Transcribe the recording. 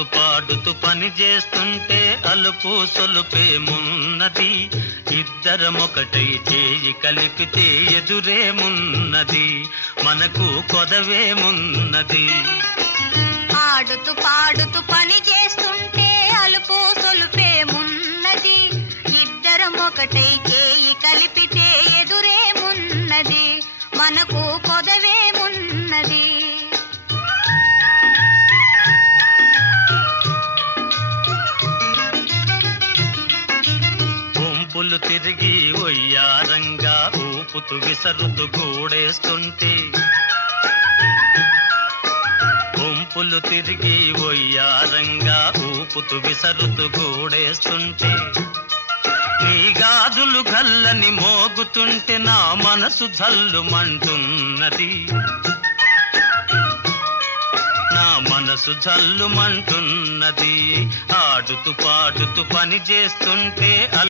ఆడుతూ పాడుతూ పని చేస్తుంటే అలుపు సొలుపేమున్నది, ఇద్దరమొకటై చేయి కలిపితే ఎదురేమున్నది, మనకు కొదవేమున్నది. ఆడుతూ పాడుతూ పని చేస్తుంటే అలుపు సొలుపేమున్నది, ఇద్దరమొకటై చేయి కలిపితే ఎదురేమున్నది, మనకు కొదవేమున్నది. గుంపులు తిరిగి ఒయ్యారంగా ఊపుతూ విసరుతూ గూడేస్తుంటే, గుంపులు తిరిగి ఒయ్యారంగా ఊపుతూ విసరుతూ గూడేస్తుంటే, నీ గాజులు గల్లని మోగుతుంటే నా మనసు జల్లుమంటున్నది, నా మనసు జల్లుమంటున్నది. ఆడుతూ పాడుతూ పని చేస్తుంటే